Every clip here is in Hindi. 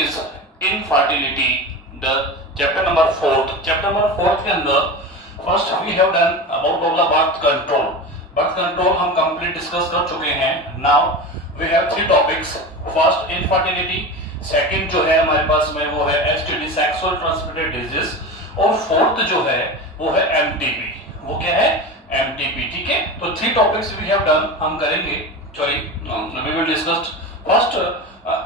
is infertility, the chapter number 4th. Chapter number 4th के अंदर first we have done about of the birth control. Birth control हम complete discuss कर चुके हैं. Now we have 3 topics. First infertility, second जो है हमारे पास में वो है STD sexual transmitted disease, और फोर्थ जो है वो है MTP. वो क्या है? MTP. ठीक है. तो 3 topics we have done हम करेंगे. Sorry, we will discuss first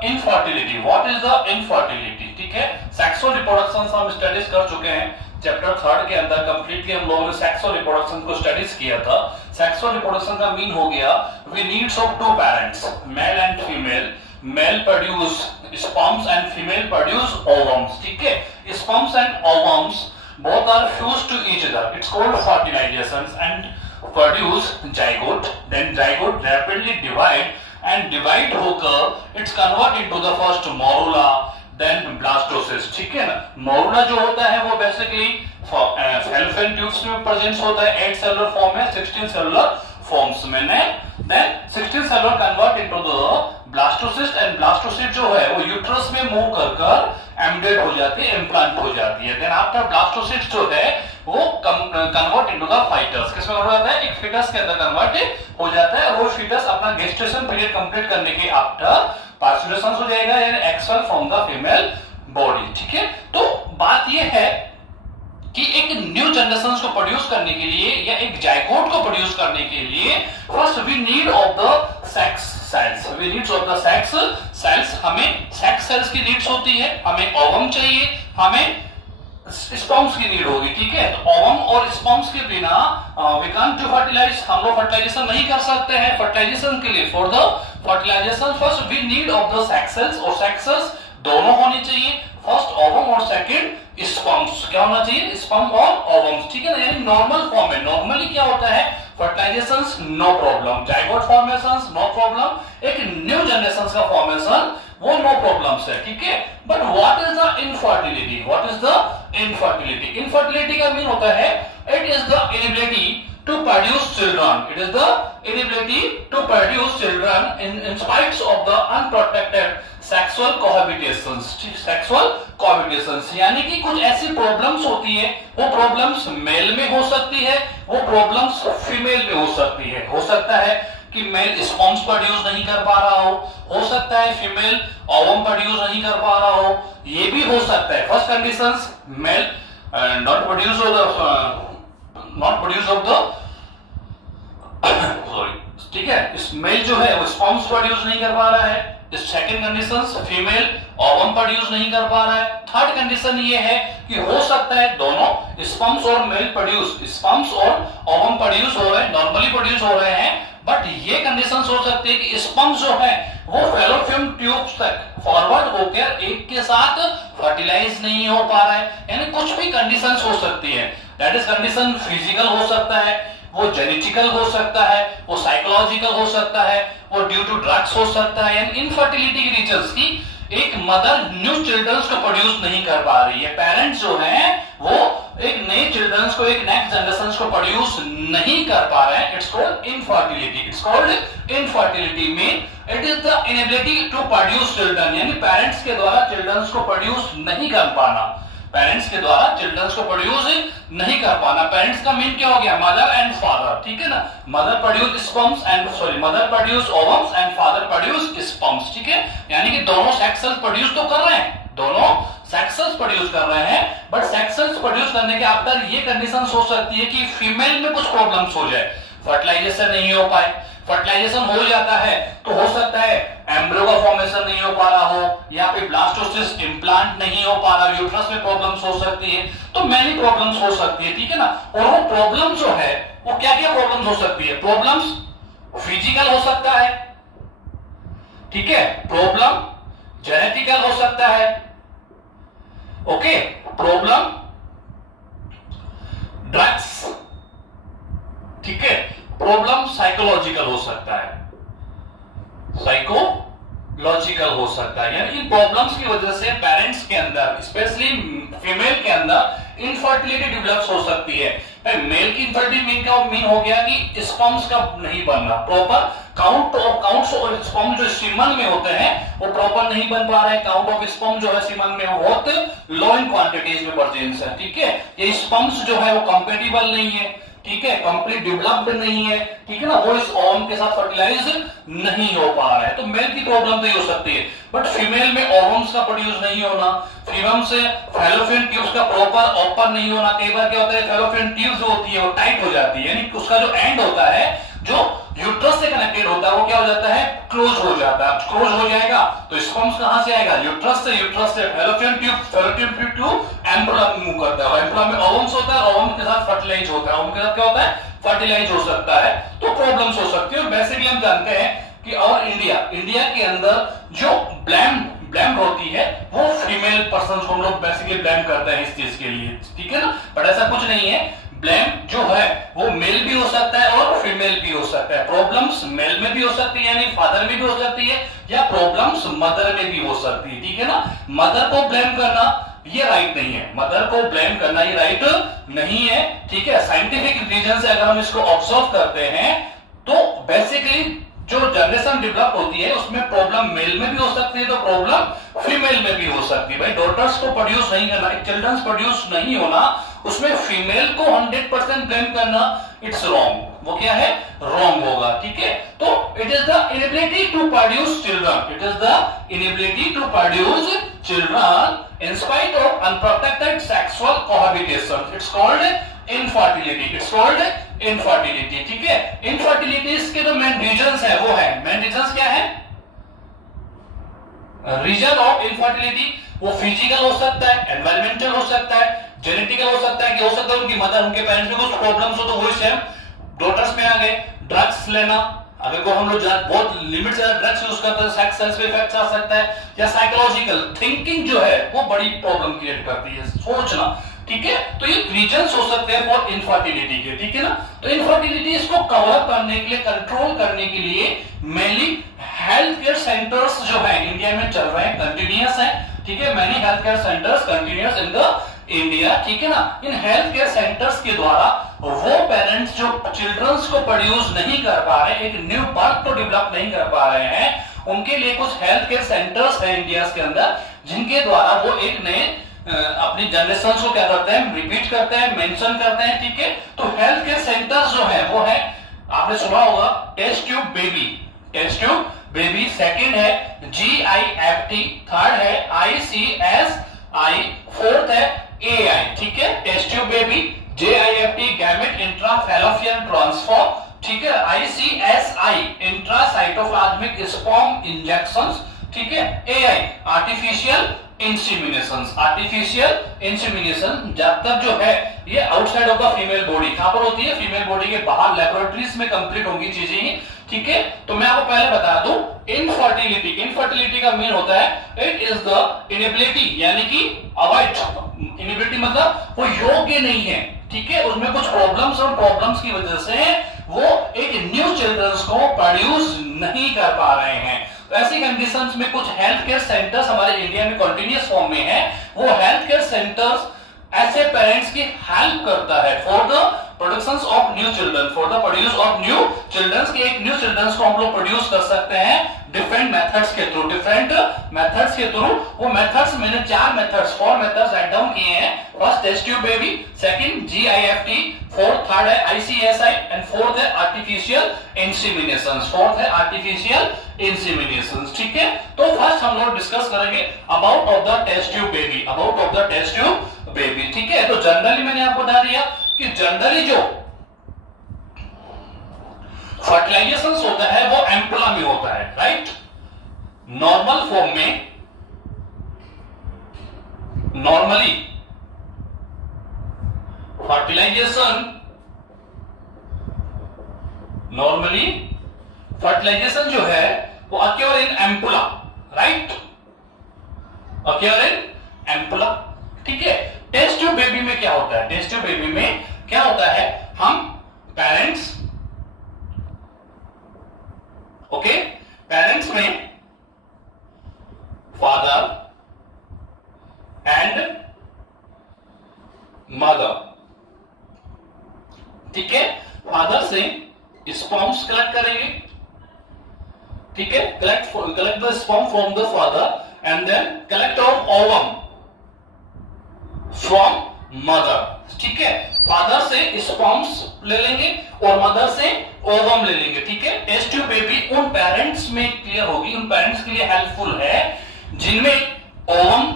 infertility. What is the infertility? ठीक है. सेक्सुअल रिप्रोडक्शन हम स्टडीज कर चुके हैं. चैप्टर 3 के अंदर कंप्लीटली हम लोगों ने सेक्सुअल रिप्रोडक्शन को स्टडीज किया था. सेक्सुअल रिप्रोडक्शन का मीन हो गया we needs of 2 parents, male and female. Male produce sperms and female produce ovums. ठीक है. Sperms and ovums both are fused to each other. It's called fertilization and produce zygote. Then zygote rapidly divide होकर it's convert into the first morula, then blastocyst. ठीक है ना. morula जो होता है वो basically fallopian tubes में presence होता है 8 cellular form में, 16 cellular forms में. then 16 cellular convert into the blastocyst, and blastocyst जो है वो यूट्रस में मूव कर एम्बेड हो जाती है, इम्प्लांट हो जाती है. देन आफ्टर ब्लास्टोसिस्ट जो है वो कन्वर्ट इनटू द फाइटस. किसमें कन्वर्ट होता है? एक फीटस के अंदर कन्वर्ट हो जाता है, और वो फीटस अपना गेस्टेशन पीरियड कंप्लीट करने के आफ्टर पार्सुलेशन हो जाएगा, यानी expel from the female body. ठीक है. तो बात ये है कि एक न्यू जनरेशन को प्रोड्यूस करने के लिए या एक जाइगोट को प्रोड्यूस करने के लिए first we need of the sex cells. We needs of the sex cells. हमें सेक्स सेल्स की नीड्स होती है, हमें ओवम चाहिए, हमें स्पर्म्स की नीड होगी. ठीक है. तो ओवम और स्पर्म्स के बिना वी कांट टू फर्टिलाइज. हम लोग फर्टिलाइजेशन नहीं कर सकते हैं. फर्टिलाइजेशन के लिए for the fertilisation first we need of the sex cells, और सेक्स सेल्स दोनों होनी चाहिए. फर्स्ट ओवम और सेकंड स्पर्म्स. क्या होना चाहिए? स्पर्म और ओवम्स. ठीक है ना. यानी नॉर्मल फॉर्म में नॉर्मली क्या होता है? Fertilizations no problem, zygote formations no problem, एक न्यू जनरेशन का फॉर्मेशन वो नो प्रॉब्लम है. ठीक है. But what is the infertility? What is the infertility? Infertility का मीन होता है it is the inability to produce children. It is the inability to produce children in spite of the unprotected sexual cohabitations. Sexual cohabitations यानी कि कुछ ऐसी प्रॉब्लम्स होती है, वो प्रॉब्लम्स मेल में हो सकती है, वो प्रॉब्लम्स फीमेल में हो सकती है. हो सकता है कि मेल स्पर्म्स प्रोड्यूस नहीं कर पा रहा हो सकता है फीमेल ओवम प्रोड्यूस नहीं कर पा रहा हो, ये भी हो सकता है. First conditions male not produce of the sorry. ठीक है. मेल जो है वो स्पर्म्स प्रोड्यूस नहीं कर पा रहा है. Second conditions female ovum produce नहीं कर पा रहा है. थर्ड कंडीशन ये है कि हो सकता है दोनों स्पर्म्स और मेल प्रोड्यूस, स्पर्म्स और ओवम प्रोड्यूस हो रहे हैं, नॉर्मली प्रोड्यूस हो रहे हैं, बट ये कंडीशंस हो सकती है कि स्पर्म्स जो है वो फैलोपियन ट्यूब्स तक फॉरवर्ड होकर एक के साथ फर्टिलाइज नहीं हो पा रहा है. यानी कुछ भी कंडीशंस हो सकती है. दैट इज कंडीशन फिजिकल हो सकता है, वो जेनेटिकल हो सकता है, वो साइकोलॉजिकल हो सकता है, वो ड्यू टू ड्रग्स हो सकता है. यानी इनफर्टिलिटी की रीजंस की एक मदर न्यू चिल्ड्रंस को प्रोड्यूस नहीं कर पा रही है. पेरेंट्स जो हैं वो एक नए चिल्ड्रंस को, एक नेक्स्ट जनरेशन को प्रोड्यूस नहीं कर पा रहे हैं. It's called infertility. It's called infertility mean it is the inability to produce children. यानी पेरेंट्स के द्वारा चिल्ड्रंस को प्रोड्यूस नहीं कर पाना. पेरेंट्स के द्वारा चिल्ड्रंस को प्रोड्यूस नहीं कर पाना. पेरेंट्स का मीन क्या हो गया? Mother and father. ठीक है ना. Mother produce sperms and mother produce ovums and father produce sperms. ठीक है. यानी कि दोनों सेक्स सेल्स प्रोड्यूस तो कर रहे हैं, दोनों सेक्स सेल्स प्रोड्यूस कर रहे हैं, बट सेक्स सेल्स प्रोड्यूस करने के आफ्टर ये कंडीशन हो सकती है कि फीमेल में कुछ प्रॉब्लम्स हो जाए, फर्टिलाइजेशन नहीं हो पाए. फर्टिलाइजेशन हो जाता है तो हो सकता है एम्ब्रियो का फॉर्मेशन नहीं हो पा रहा हो, या फिर ब्लास्टोसिस्ट इम्प्लांट नहीं हो पा रहा, यूट्रस में प्रॉब्लम्स हो सकती है. तो मैनी प्रॉब्लम्स हो सकती है. ठीक है ना. और वो प्रॉब्लम जो है वो क्या क्या प्रॉब्लम्स हो सकती है? प्रॉब्लम्स फिजिकल हो सकता है. ठीक है. प्रॉब्लम जेनेटिकल हो सकता है. ओके. Problem drugs. ठीक है. प्रॉब्लम साइकोलॉजिकल हो सकता है, साइकोलॉजिकल हो सकता है. यानी इन प्रॉब्लम्स की वजह से पेरेंट्स के अंदर, स्पेशली फीमेल के अंदर इनफर्टिलिटी डेवलप्स हो सकती है. मेल की इनफर्टिलिटी मीन हो गया कि स्पर्म्स का नहीं बनना, प्रॉपर काउंट ऑफ स्पर्म जो सीमन में होते हैं वो प्रॉपर नहीं बन पा रहे हैं। काउंट ऑफ स्पर्म जो है सीमन में बहुत लो इन क्वांटिटीज में प्रेजेंस है, ठीक है। ये स्पर्म्स जो है वो कंपेटिबल नहीं है, ठीक है, कंप्लीट डेवलप्ड नहीं है, ठीक है ना, वो इस ओवम के साथ फर्टिलाइज नहीं हो पा रहा है। तो मेल की प्रॉब्लम तो ये हो सकती है, बट फीमेल में ओवम्स का प्रोड्यूस नहीं होना, फीमेल से फैलोपियन ट्यूब्स का प्रॉपर ओपन नहीं होना। कई बार क्या होता है, फैलोपियन ट्यूब्स जो होती है वो टाइट हो जाती है, यानी उसका जो एंड होता है जो यूट्रस से कनेक्टेड होता है वो क्या हो जाता है, क्लोज हो जाता है। क्लोज हो जाएगा तो स्पर्म्स कहां से आएगा, यूट्रस से fallopian tube to ampulla move करता है, एम्पुला में ओवम्स होता है, ओवम के साथ फर्टिलाइज होता है, ओवम के साथ क्या होता है, फर्टिलाइज हो सकता है। तो प्रॉब्लम्स हो सकती है। और बेसिकली हम जानते हैं कि और इंडिया के अंदर जो ब्लेम होती है वो फीमेल पर्सन को हम लोग बेसिकली ब्लेम करते हैं इस चीज के लिए, ठीक है ना, बट ऐसा कुछ नहीं है। ब्लेम जो है वो मेल भी हो सकता है और फीमेल भी हो सकता है। प्रॉब्लम्स मेल में भी हो सकती है, यानी फादर में भी हो सकती है, या प्रॉब्लम्स मदर में भी हो सकती है, ठीक है ना। मदर को ब्लेम करना ये राइट नहीं है, मदर को ब्लेम करना ये राइट नहीं है, ठीक है। साइंटिफिक रीजन से अगर हम इसको ऑब्जर्व करते हैं तो बेसिकली जो जनरेशन डेवलप होती है उसमें प्रॉब्लम मेल में भी हो सकती है तो प्रॉब्लम फीमेल में भी हो सकती है। भाई डॉटर्स को प्रोड्यूस नहीं करना, चिल्ड्रंस प्रोड्यूस नहीं होना, उसमें फीमेल को 100% ब्लेम करना इट्स रॉन्ग। वो क्या है, रॉन्ग होगा, ठीक है। तो it is the inability to produce children, it is the inability to produce children in spite of unprotected sexual cohabitation, it's called infertility, it's called infertility, ठीक है। infertility के जो मेन रीजंस है वो है, मेन रीजंस क्या है, रीजन ऑफ इनफर्टिलिटी वो फिजिकल हो सकता है, एनवायरमेंटल हो सकता है, जेनेटिकल हो सकता है, कि हो सकता है उनकी मदर, उनके पेरेंट्स में कुछ प्रॉब्लम्स हो तो वो सेम डॉटर्स में आ गए। ड्रग्स लेना, अगर को हम लोग बहुत लिमिट से ड्रग्स यूज करते हैं सेक्स सेल्स पे इफेक्ट आ सकता है, या साइकोलॉजिकल थिंकिंग जो है वो बड़ी प्रॉब्लम क्रिएट करती है, सोचना, ठीक है। तो ये रीजंस हो सकते हैं फॉर इनफर्टिलिटी के, ठीक है ना। तो इनफर्टिलिटी इसको कवर करने के लिए, कंट्रोल करने के लिए मेनली हेल्थ केयर सेंटर्स जो है इंडिया में चल रहे हैं, कंटिन्यूअस है, ठीक है। Many health care centres continuous in the India, ठीक है ना। इन हेल्थ केयर सेंटर्स के द्वारा वो पेरेंट्स जो चिल्ड्रंस को प्रोड्यूस नहीं कर पा रहे, एक न्यू बर्थ को डेवलप नहीं कर पा रहे हैं, उनके लिए कुछ हेल्थ केयर सेंटर्स हैं इंडिया के अंदर, जिनके द्वारा वो एक नए अपनी जनरेशन को क्या करते हैं, रिपीट करते हैं, मेंशन करते हैं, ठीक है। तो हेल्थ केयर सेंटर्स जो है वो है, आपने सुना होगा test tube baby, test tube baby, second है GIFT, थर्ड है ICSI, फोर्थ है AI, ठीक है। Test tube baby, JIFT gamete intrafallopian transfer, ठीक है। ICSI इंट्रासाइटोप्लाज्मिक स्पर्म इंजेक्शंस, ठीक है। AI artificial insemination, artificial insemination जब तक जो है ये outside of the female body, कहां पर होती है, फीमेल बॉडी के बाहर लेबोरेटरीज में कंप्लीट होंगी चीजें ही, ठीक है। तो मैं आपको पहले बता दूं इनफर्टिलिटी, इनफर्टिलिटी का मीन होता है इट इज द इनएबिलिटी, यानी कि अवॉइड, इनएबिलिटी मतलब वो योग्य नहीं है, ठीक है। उसमें कुछ प्रॉब्लम्स और प्रॉब्लम्स की वजह से वो एक न्यू चिल्ड्रंस को प्रोड्यूस नहीं कर पा रहे हैं। तो ऐसी कंडीशंस में कुछ हेल्थ केयर सेंटर्स हमारे इंडिया में कंटिन्यूअस फॉर्म में है, वो हेल्थ केयर सेंटर्स ऐसे पेरेंट्स की हेल्प करता है for the production of new children, for the produce of new children, की एक न्यू चिल्ड्रन को हम लोग प्रोड्यूस कर सकते हैं डिफरेंट मेथड्स के थ्रू, डिफरेंट मेथड्स के थ्रू। वो मेथड्स मैंने 4 मेथड्स, 4 मेथड्स राइट डाउन किए हैं। First test tube baby, second GIFT, fourth third है ICSI एंड फोर्थ है आर्टिफिशियल इंसेमिनेशंस, फोर्थ है आर्टिफिशियल इंसेमिनेशंस, ठीक है। तो फर्स्ट हम लोग डिस्कस करेंगे about of the test tube baby, about of the test tube baby, ठीक है। तो जनरली मैंने आपको बता दिया कि जनरली जो फर्टिलाइजेशन होता है वो एम्पुला में होता है, राइट। नॉर्मल फॉर्म में नॉर्मली फर्टिलाइजेशन, नॉर्मली फर्टिलाइजेशन जो है वो अक्योर इन एम्पुला, राइट, अक्योर इन एम्पुला, ठीक है। टेस्ट ट्यूब बेबी में क्या होता है, टेस्ट ट्यूब बेबी में क्या होता है, हम पेरेंट्स, ओके, पेरेंट्स में father and mother, sperm from the father and then collect of ovum from mother. ठीक है, फादर से स्पर्म्स ले लेंगे और मदर से ओवम ले लेंगे. ठीक है, टेस्ट ट्यूब बेबी उन पेरेंट्स में क्लियर होगी, उन पेरेंट्स के लिए हेल्पफुल है जिनमें ओवम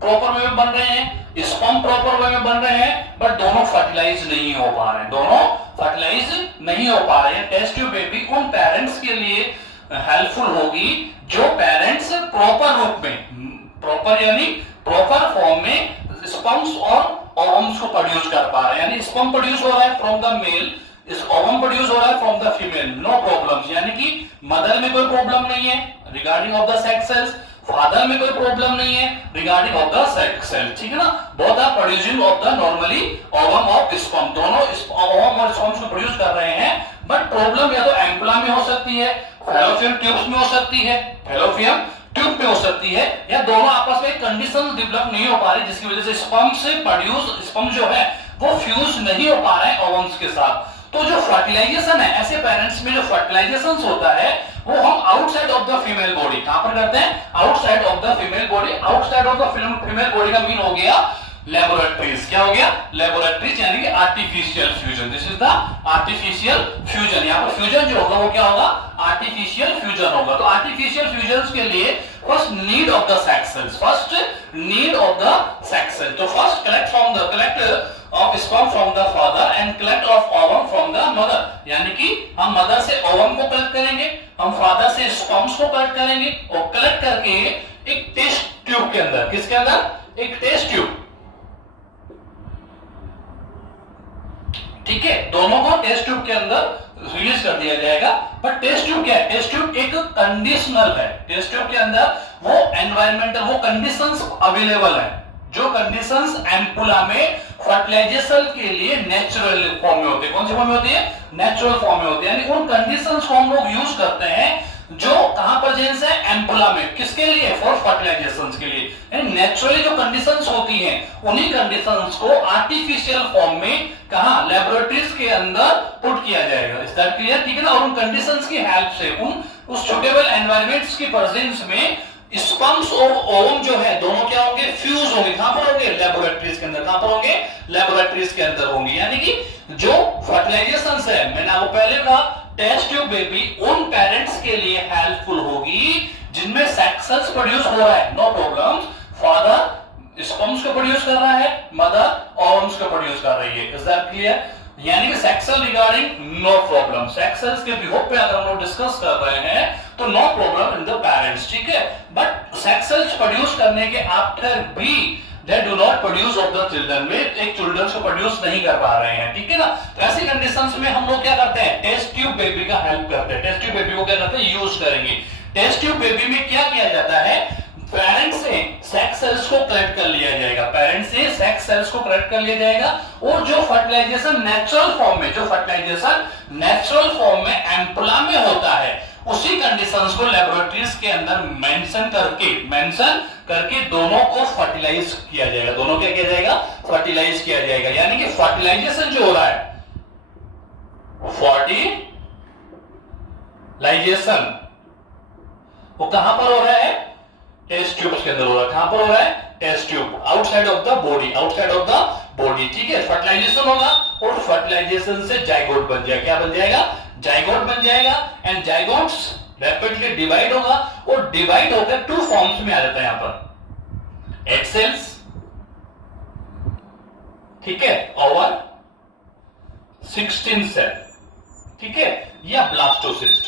प्रॉपर वे में बन रहे हैं, स्पर्म प्रॉपर वे में बन रहे हैं, बट दोनों फर्टिलाइज नहीं हो पा रहे हैं, दोनों फर्टिलाइज नहीं हो पा रहे हैं. टेस्ट ट्यूब बेबी उन पेरेंट्स के लिए हेल्पफुल होगी जो पेरेंट्स प्रॉपर रूप में, प्रॉपर यानी प्रॉपर फॉर्म में स्पर्म्स और ओवम्स को प्रोड्यूस कर पा रहे हैं. यानी स्पर्म प्रोड्यूस हो रहा है फ्रॉम द मेल, इस ओवम प्रोड्यूस हो रहा है from the female, no problems. यानी कि मदर में कोई प्रॉब्लम नहीं है regarding of the sex cells, father में कोई प्रॉब्लम नहीं है regarding of the sex cell. ठीक है ना, both are producing of the normally ovum of sperm, दोनों ओवम और स्पर्म्स को प्रोड्यूस कर रहे हैं. बट प्रॉब्लम या तो एम्पुला में हो सकती है, फैलोपियन ट्यूब्स में हो सकती है, फैलोपियन ट्यूब पे हो सकती है, या दोनों आपस में कंडीशन डेवलप नहीं हो पा रही जिसकी वजह से स्पर्म से प्रोड्यूस स्पर्म जो है वो फ्यूज नहीं हो पा रहे हैं ओवम्स के साथ. तो जो फर्टिलाइजेशन है, ऐसे पेरेंट्स में जो फर्टिलाइजेशन होता है वो हम outside of the female body कहां पर करते हैं, outside of the female body. Outside of the female body का मीन हो गया लेबोरेटरीज. क्या हो गया, लेबोरेटरीज, यानी कि artificial fusion. This is the artificial fusion. यहाँ पर फ्यूजन जो होगा वो क्या होगा, आर्टिफिशियल फ्यूजन होगा. तो आर्टिफिशियल फ्यूजन के लिए first need of the sex cells, first need of the sex cell. तो first collect of sperm from the father and collect of ovum from the mother. यानी कि हम मदर से ओवम को कलेक्ट करेंगे, हम फादर से स्पर्म्स को कलेक्ट करेंगे और कलेक्ट करके एक टेस्ट ट्यूब के अंदर, किसके अंदर, एक टेस्ट ट्यूब. ठीक है, दोनों को टेस्ट ट्यूब के अंदर रिलीज कर दिया जाएगा. बट टेस्ट ट्यूब क्या है, टेस्ट ट्यूब एक कंडीशनल है. टेस्ट ट्यूब के अंदर वो एनवायरमेंटल, वो कंडीशंस अवेलेबल है जो कंडीशंस एम्पुला में फर्टिलाइजेशन के लिए नेचुरल फॉर्म में होती है. कौन सी फॉर्म में होती है, नेचुरल फॉर्म में होती है. यानी उन कंडीशंस को हम लोग यूज करते हैं जो कहां प्रेजेंस है, एम्पुला में. किसके लिए, फॉर फर्टिलाइजेशन के लिए. यानी नेचुरली जो कंडीशंस होती हैं उन्हीं कंडीशंस को आर्टिफिशियल फॉर्म में कहां, लेबोरेटरीज के अंदर पुट किया जाएगा. Is that clear. ठीक है ना, और उन कंडीशंस की हेल्प से, उस सुटेबल एनवायरमेंट्स की प्रेजेंस में स्पर्म्स और ओवम जो है दोनों क्या होंगे, फ्यूज होंगे. कहां पर होंगे, लेबोरेटरीज के अंदर. कहां पर होंगे, लेबोरेटरीज के अंदर होंगे. यानी कि जो फर्टिलाइजेशन है, मैंने आपको पहले कहा टेस्ट ट्यूब बेबी उन पेरेंट्स के लिए हेल्पफुल होगी जिनमें सेक्स सेल्स प्रोड्यूस हो रहा है, नो प्रॉब्लम. फादर स्पर्म्स को प्रोड्यूस कर रहा है, मदर ओवम्स को प्रोड्यूस कर रही है. Is that clear. यानी कि sex cell regarding no problem. Sex cells के बिहेव पे अगर हम लोग डिस्कस कर रहे हैं तो no problem in the parents. ठीक है, बट सेक्स सेल्स प्रोड्यूस करने के आफ्टर भी they do not produce of the children, वे एक चिल्ड्रन को प्रोड्यूस नहीं कर पा रहे हैं. ठीक है ना, तो ऐसी कंडीशंस में हम लोग क्या करते हैं, टेस्ट ट्यूब बेबी का हेल्प करते हैं. टेस्ट ट्यूब बेबी को क्या करते हैं, यूज करेंगे. टेस्ट ट्यूब बेबी में क्या किया जाता है, पेरेंट्स से सेक्स सेल्स को कलेक्ट कर लिया जाएगा, पेरेंट्स से सेक्स सेल्स को कलेक्ट कर लिया जाएगा और जो फर्टिलाइजेशन नेचुरल फॉर्म में, जो फर्टिलाइजेशन नेचुरल फॉर्म में एम्पुला में होता है उसी कंडीशंस को लेबोरेटरीज के अंदर मेंशन करके दोनों को फर्टिलाइज किया जाएगा. दोनों क्या किया जाएगा, फर्टिलाइज किया जाएगा. यानी कि फर्टिलाइजेशन जो हो रहा है, फर्टिलाइजेशन वो कहां पर हो रहा है, टेस्ट ट्यूब के अंदर हो रहा है. कहां पर हो रहा है, test tube, outside of the body, outside of the body. ठीक है, फर्टिलाइजेशन होगा और फर्टिलाइजेशन से जाइगोट बन जाएगा. क्या बन जाएगा, जाइगोट बन जाएगा. एंड जाइगोट्स रैपिडली डिवाइड होगा और डिवाइड होकर टू फॉर्म्स में आ जाता है. यहां पर एग सेल्स, ठीक है, और 16 सेल. ठीक है, या blastocyst.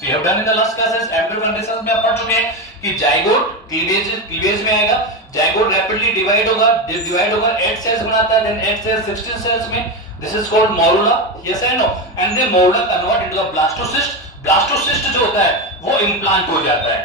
We have done in the last classes, embryo conditions में आप पढ़ चुके हैं कि जाइगोट क्लीवेज में आएगा, जाइगोट रैपिडली डिवाइड होगा होकर 8 सेल्स बनाता है, देन 8 सेल्स 16 सेल्स में. This is called morula. Yes and no. And the morula convert into the blastocyst. Blastocyst जो होता है वो इंप्लांट हो जाता है.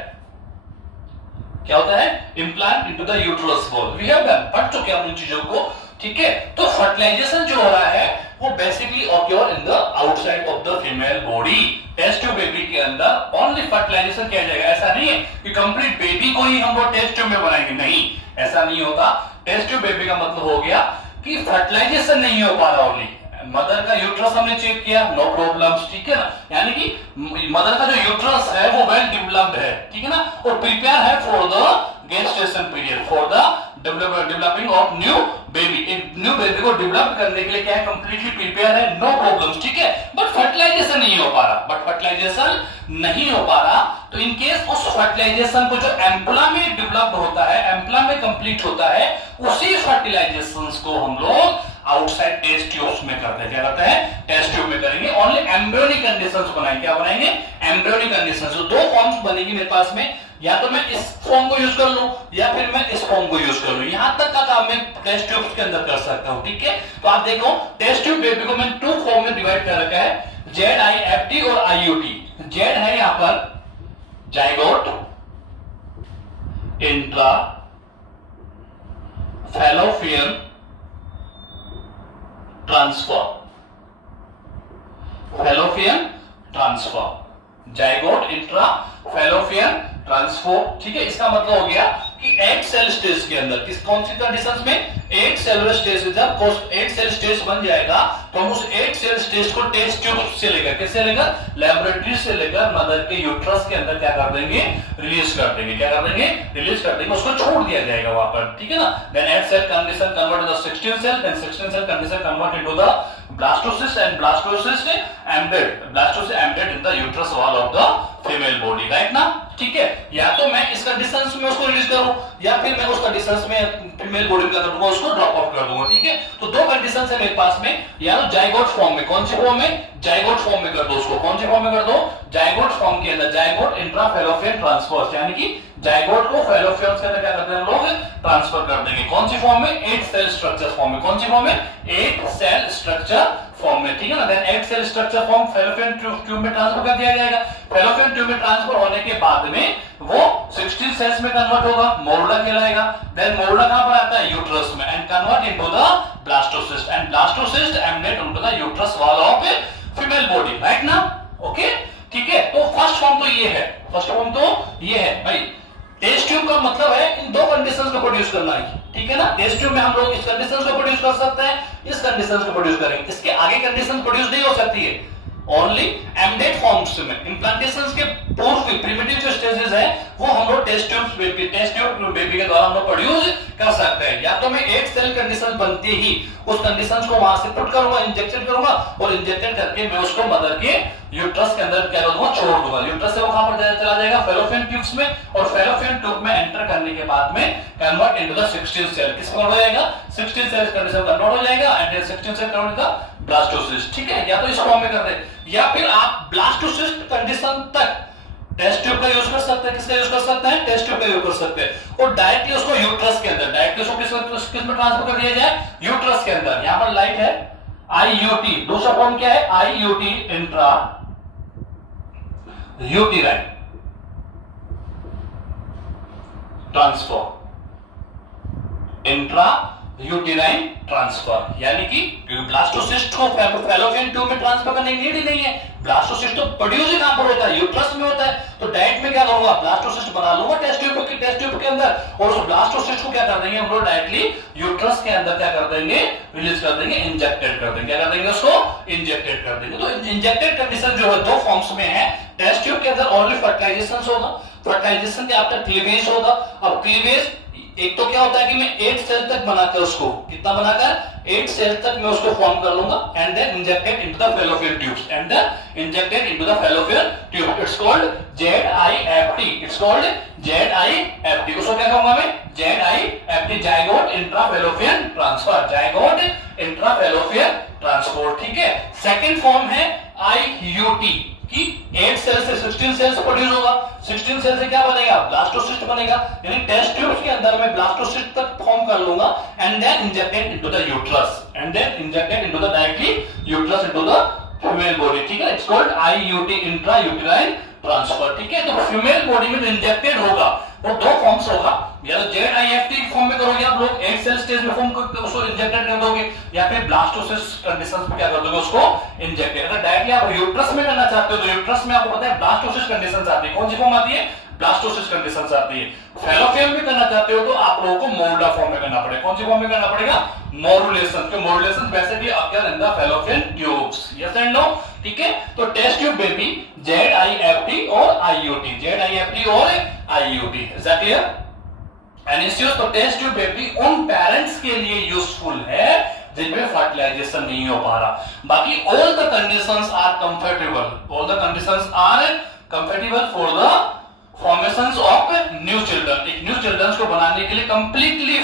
क्या होता है, implant into the uterus wall. We have done, पढ़ चुके हैं उन चीजों को. ठीक है, तो फर्टिलाइजेशन जो हो रहा है वो basically occur in the outside of the female body. Test tube baby के अंदर ओनली फर्टिलाइजेशन किया जाएगा. ऐसा नहीं है कि कंप्लीट बेबी को ही हम लोग टेस्ट ट्यूब में बनाएंगे, नहीं, ऐसा नहीं होता. टेस्ट ट्यूब बेबी का मतलब हो गया कि फर्टिलाइजेशन नहीं हो पा रहा, ओनली मदर का यूट्रस हमने चेक किया, नो प्रॉब्लम्स, ठीक है ना, यानी कि मदर का जो यूट्रस है वो वेल डेवलप्ड है, ठीक है ना, और प्रिपेयर है for the gestation period, for the developing of new baby, एक न्यू बेबी को डेवलप करने के लिए क्या है, कंप्लीटली प्रिपेयर है, नो प्रॉब्लम्स, ठीक है, बट फर्टिलाइजेशन नहीं हो पा रहा, तो इन केस उस फर्टिलाइजेशन को जो एम्पुला में डेवलप होता है, एम्पुला में कंप्लीट होता है, उसी फर्टिलाइजेशन को हम लोग आउटसाइड टेस्ट ट्यूब्स में करते हैं, क्या करते हैं, टेस्ट ट्यूब में करेंगे, ओनली एम्ब्रियोनिक कंडीशंस बनाएंगे, क्या बनाएंगे, एम्ब्रियोनिक कंडीशंस, तो दो फॉर्म्स बनेगी मेरे पास में, या तो मैं इस फॉर्म को यूज कर लूं या फिर मैं इस फॉर्म को यूज कर लूं, यहां तक का काम मैं टेस्ट ट्यूब के अंदर कर सकता हूं, ठीक है, तो आप देखो टेस्ट ट्यूब बेबी को मैंने टू फॉर्म में डिवाइड कर रखा है, ZIFT और IUT, जेड है यहां पर zygote intra fallopian transfer, zygote intra fallopian transfer, ठीक है, इसका मतलब हो गया कि एग सेल स्टेज के अंदर कौन सी कंडीशंस में, एग सेलुलर स्टेज, जब एग सेल स्टेज बन जाएगा तो हम उस एग सेल स्टेज को टेस्ट ट्यूब से लेकर, किससे लेकर, लेबोरेटरी से लेकर मदर के यूट्रस के अंदर क्या कर देंगे, रिलीज कर देंगे, उसको छोड़ दिया जाएगा वहां पर, ठीक है ना, then egg cell condition convert the 16 cell, then 16 cell condition convert into the blastocyst and blastocyst embedded in the uterus wall of the female body, right ना, ठीक है, या तो मैं इस कंडीशंस में उसको रिलीज करूं या फिर मैं उस कंडीशंस में फीमेल बॉडी में कर दूंगा, उसको ड्रॉप आउट कर दूंगा, ठीक है, तो दो कंडीशंस है मेरे पास में, या तो जाइगोट फॉर्म में, कौन सी फॉर्म में, जाइगोट फॉर्म में कर दो उसको, कौन सी फॉर्म में कर दो, जाइगोट फॉर्म के अंदर, जाइगोट इंट्रा फैलोपियन ट्रांसफर, यानी कि जाइगोट को फैलोपियन के अंदर क्या करते हैं हम लोग, ट्रांसफर कर देंगे, कौन सी फॉर्म में, 8 सेल स्ट्रक्चर फॉर्म में, कौन सी फॉर्म में, 8 सेल स्ट्रक्चर फॉर्म में, ठीक है ना, then 8 cell structure form fallopian tube में ट्रांसफर कर दिया जाएगा, फैलोपियन ट्यूब में ट्रांसफर होने के बाद में वो 16 सेल्स में कन्वर्ट होगा, मोरुला कहलाएगा, देन मोरुला कहां पर आता है, यूट्रस में, and convert into the blastocyst, and blastocyst embed into the uterus wall of female body, right ना, ओके, ठीक है, तो फर्स्ट फॉर्म तो ये है, भाई टेस्ट ट्यूब का मतलब है इन दो कंडीशंस को प्रोड्यूस करना है, ठीक है ना, टेस्ट ट्यूब में हम लोग इस कंडीशंस को प्रोड्यूस कर सकते हैं, इस कंडीशंस को प्रोड्यूस करेंगे, इसके आगे कंडीशन प्रोड्यूस नहीं हो सकती है, ओनली एम्बेड फॉर्म्स में, इम्प्लांटेशंस के पूर्व प्रिमिटिव जो स्टेजेस है वो हम लोग टेस्ट ट्यूब बेबी के द्वारा हम लोग प्रोड्यूस कर सकते हैं, या तो मैं एक सेल कंडीशन बनते ही उस कंडीशंस को वहां से पुट करूंगा, इंजेक्शन करूंगा, और इंजेक्शन करके मैं उसको मदर के यूट्रस के अंदर क्या करूंगा, छोड़ दूंगा, यूट्रस से वो कहां पर चला जाएगा, फैलोपियन ट्यूब्स में, और फैलोपियन ट्यूब में एंटर करने के बाद में कन्वर्ट इनटू द 16 सेल, किस कन्वर्ट हो जाएगा, 16 सेल कंडीशन कन्वर्ट हो जाएगा, and 16 cell convert the blastocyst, ठीक है, या तो इस फॉर्म में कर दे, या फिर आप ब्लास्टोसिस्ट कंडीशन तक टेस्ट ट्यूब का यूज कर सकते हैं, किसका यूज कर सकते हैं, टेस्ट ट्यूब का यूज कर सकते हैं, और डायरेक्टली उसको यूट्रस के अंदर, डायरेक्टली उसको किस में ट्रांसफर कर दिया जाए, यूट्रस के अंदर, यहां पर लाइट है IUT, दूसरा फॉर्म क्या है, IUT intra uterine transfer, intra uterine transfer, यानी कि ब्लास्टोसिस्ट को फैलोपियन ट्यूब में ट्रांसफर करने की नीड ही नहीं है, ब्लास्टोसिस्ट तो प्रोड्यूस ही कहां पर होता है, यूट्रस में होता है, तो डायरेक्ट में क्या करूंगा, ब्लास्टोसिस्ट बना लूंगा टेस्ट ट्यूब के अंदर, और उस ब्लास्टोसिस्ट को क्या कर देंगे हम लोग, डायरेक्टली यूट्रस के अंदर क्या कर देंगे, रिलीज कर देंगे, इंजेक्टेड कर देंगे, क्या कर देंगे, उसको इंजेक्टेड कर देंगे, तो इंजेक्टेड कंडीशन जो है दो फॉर्म्स में है, टेस्ट ट्यूब के अंदर ओनली फर्टिलाइजेशन होगा, फर्टिलाइजेशन के आफ्टर क्लीवेज होगा, अब क्लीवेज एक तो क्या होता है कि मैं 8 सेल तक बनाकर उसको कितना बनाकर 8 सेल तक मैं उसको फॉर्म कर लूंगा, and then injected into the fallopian tubes, and then injected into the fallopian tube, it's called ZIFT, उसको क्या कहूंगा मैं, ZIFT, zygote intra fallopian transfer, zygote intra fallopian transfer, ठीक है, सेकंड फॉर्म है IUT कि 8 सेल से 16 सेल्स प्रोड्यूस होगा, 16 सेल से क्या बनेगा, ब्लास्टोसिस्ट बनेगा, यानी टेस्ट ट्यूब्स के अंदर मैं ब्लास्टोसिस्ट तक फॉर्म कर लूंगा, and then injected into the uterus, and then injected into the directly uterus into the female body, ठीक है, it's called IUT intra uterine transfer, ठीक है, तो फीमेल बॉडी में जो इंजेक्टेड होगा वो दो फॉर्म्स होगा, या तो ZIFT फॉर्म में करोगे आप लोग, 8 सेल स्टेज में फॉर्म करके उसको इंजेक्टेड कर दोगे, या फिर ब्लास्टोसिस्ट कंडीशंस में क्या कर दोगे, उसको इंजेक्टेड, अगर डायरेक्टली आप यूट्रस में करना चाहते हो तो यूट्रस में आपको पता है ब्लास्टोसिस्ट कंडीशंस आती है, कौन सी फॉर्म आती है, ब्लास्टोसिस कंडीशन आती है। फैलोपियन में करना चाहते हो तो आप लोगों को मोल्डा फॉर्म में करना पड़ेगा। कौन सी फॉर्म में करना पड़ेगा? मोडुलेशन। तो मोडुलेशन वैसे भी occur in the fallopian tubes. Yes and no? ठीक है, तो टेस्ट ट्यूब बेबी ZIFT और IUT, ZIFT और IUT, इज दैट क्लियर? एनिसियोस, तो टेस्ट ट्यूब बेबी उन पेरेंट्स के लिए यूजफुल है जिनमें फर्टिलाइजेशन नहीं हो पा रहा। बाकी all the conditions are comfortable, all the conditions are comfortable for the formations of new children. एक न्यू चिल्ड्रन को बनाने के लिए कंप्लीटली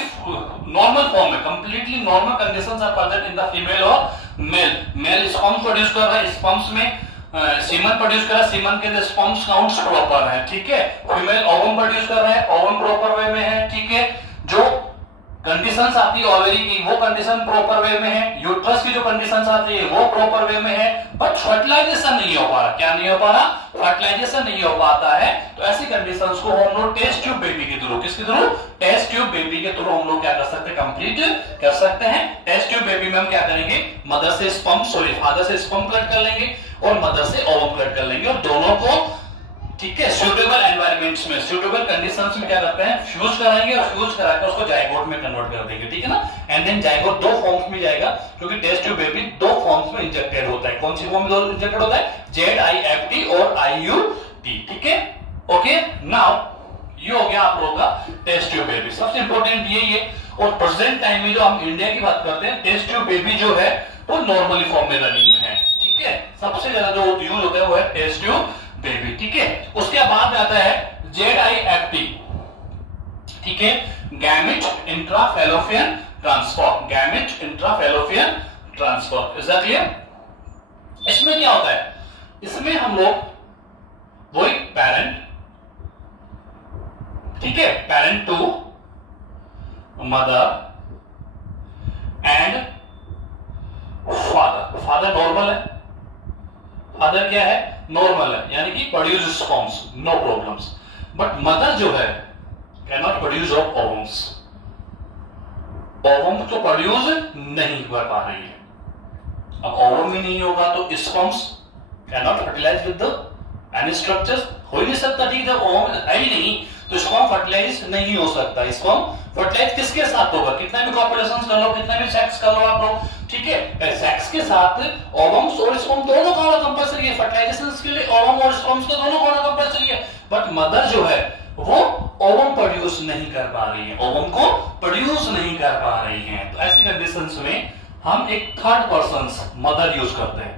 नॉर्मल फॉर्म में, completely normal conditions are present in the female और मेल। मेल स्पर्म प्रोड्यूस कर रहा है, स्पर्म्स में सीमन प्रोड्यूस कर रहा है, सीमन के अंदर स्पर्म्स काउंट्स प्रॉपर है। ठीक है, फीमेल ओवम प्रोड्यूस कर रहा है, ओवम प्रॉपर वे में है। ठीक है, जो कंडीशंस आती है ओवरी की वो कंडीशन प्रॉपर वे में है, यूट्रस की जो कंडीशंस आती है वो प्रॉपर वे में है, बट फर्टिलाइजेशन नहीं हो पा रहा। क्या नहीं हो पा रहा? फर्टिलाइजेशन नहीं हो पाता है। तो ऐसी कंडीशंस को हम लोग टेस्ट ट्यूब बेबी के थ्रू, किसके थ्रू? टेस्ट ट्यूब बेबी के थ्रू हम लोग क्या कर सकते हैं? कंप्लीट कर सकते हैं। टेस्ट ट्यूब बेबी में हम क्या करेंगे? मदर से स्पर्म, सॉरी फादर से स्पर्म कलेक्ट कर लेंगे और मदर से ओवम कलेक्ट कर लेंगे और दोनों को, ठीक है, सुटेबल एनवायरमेंट्स में, सुटेबल कंडीशंस में क्या करते हैं? फ्यूज कराएंगे और फ्यूज कराकर उसको जायगोट में कन्वर्ट कर देंगे। ठीक है ना? एंड देन जायगोट दो फॉर्म्स में जाएगा, क्योंकि टेस्ट ट्यूब बेबी दो फॉर्म्स में इंजेक्टेड होता है। कौन सी फॉर्म में इंजेक्टेड होता है? ZIFT और IUT। ठीक है, ओके। नाउ ये हो गया आप लोगों का टेस्ट ट्यूब बेबी। सबसे इंपॉर्टेंट यही है। और प्रेजेंट टाइम में जो हम इंडिया की बात करते हैं, टेस्ट ट्यूब बेबी जो है वो नॉर्मली फॉर्म में रनिंग में है। ठीक है, सबसे ज्यादा जो यूज होता है वो है टेस्ट ट्यूब बेबी। ठीक है, उसके बाद आता है ZIFT। ठीक है, gamete intrafallopian transfer, gamete intrafallopian transfer, is that clear? इसमें क्या होता है? इसमें हम लोग वो एक पेरेंट, ठीक है, parent two mother and father. Father normal है, फादर क्या है? नॉर्मल है, यानी कि produce sperms, no problems. But mother जो है can not produce of ovums, ovum तो प्रोड्यूस नहीं कर पा रही है। अब ओवम ही नहीं होगा तो sperms can not fertilise with the any structures, हो ही नहीं सकता। ठीक है, जब ओवम है ही नहीं तो स्पर्म फर्टिलाइज नहीं हो सकता। स्पर्म फर्टिलाइज किसके साथ होगा? कितना भी कॉपुलेशन कर लो, कितना भी सेक्स कर लो आप लोग, ठीक है, सेक्स के साथ ओवम्स और स्पर्म दोनों का होना कंपलसरी है। फर्टिलाइजेशन के लिए ओवम और स्पर्म्स का दोनों का होना कंपलसरी है। बट मदर जो है वो ओवम प्रोड्यूस नहीं कर पा रही है, ओवम को प्रोड्यूस नहीं कर पा रही है। तो ऐसी कंडीशंस में हम एक थर्ड पर्सन मदर यूज करते हैं,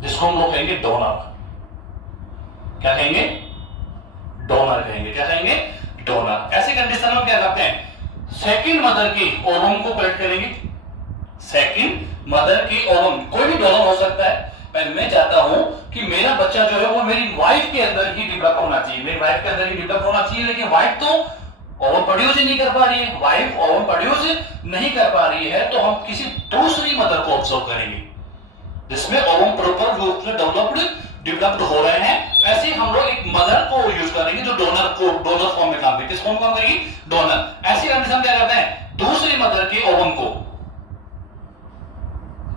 जिसको हम लोग कहेंगे डोनर। क्या कहेंगे? डोनर कहेंगे। क्या कहेंगे? डोनर। ऐसी कंडीशन में क्या करते हैं? सेकंड मदर की ओवम को कलेक्ट करेंगे। सेकंड मदर की ओवम, कोई भी डोनर हो सकता है। मैं चाहता हूं कि मेरा बच्चा जो है वो मेरी वाइफ के अंदर ही डेवलप होना चाहिए, मेरी वाइफ के अंदर ही डेवलप होना चाहिए, लेकिन वाइफ तो ओवम प्रोड्यूस ही नहीं कर पा रही है, वाइफ ओवम प्रोड्यूस नहीं कर पा रही है, तो हम किसी दूसरी मदर को ऑब्जर्व करेंगे जिसमें ओवम प्रॉपर रूप से डेवलप्ड हो रहे हैं। ऐसे ही हम लोग एक मदर को यूज करेंगे जो डोनर फॉर्म में काम करेगी। किस फॉर्म में काम करेगी? डोनर। ऐसी कंडीशन क्या करते हैं? दूसरी मदर के ओवम को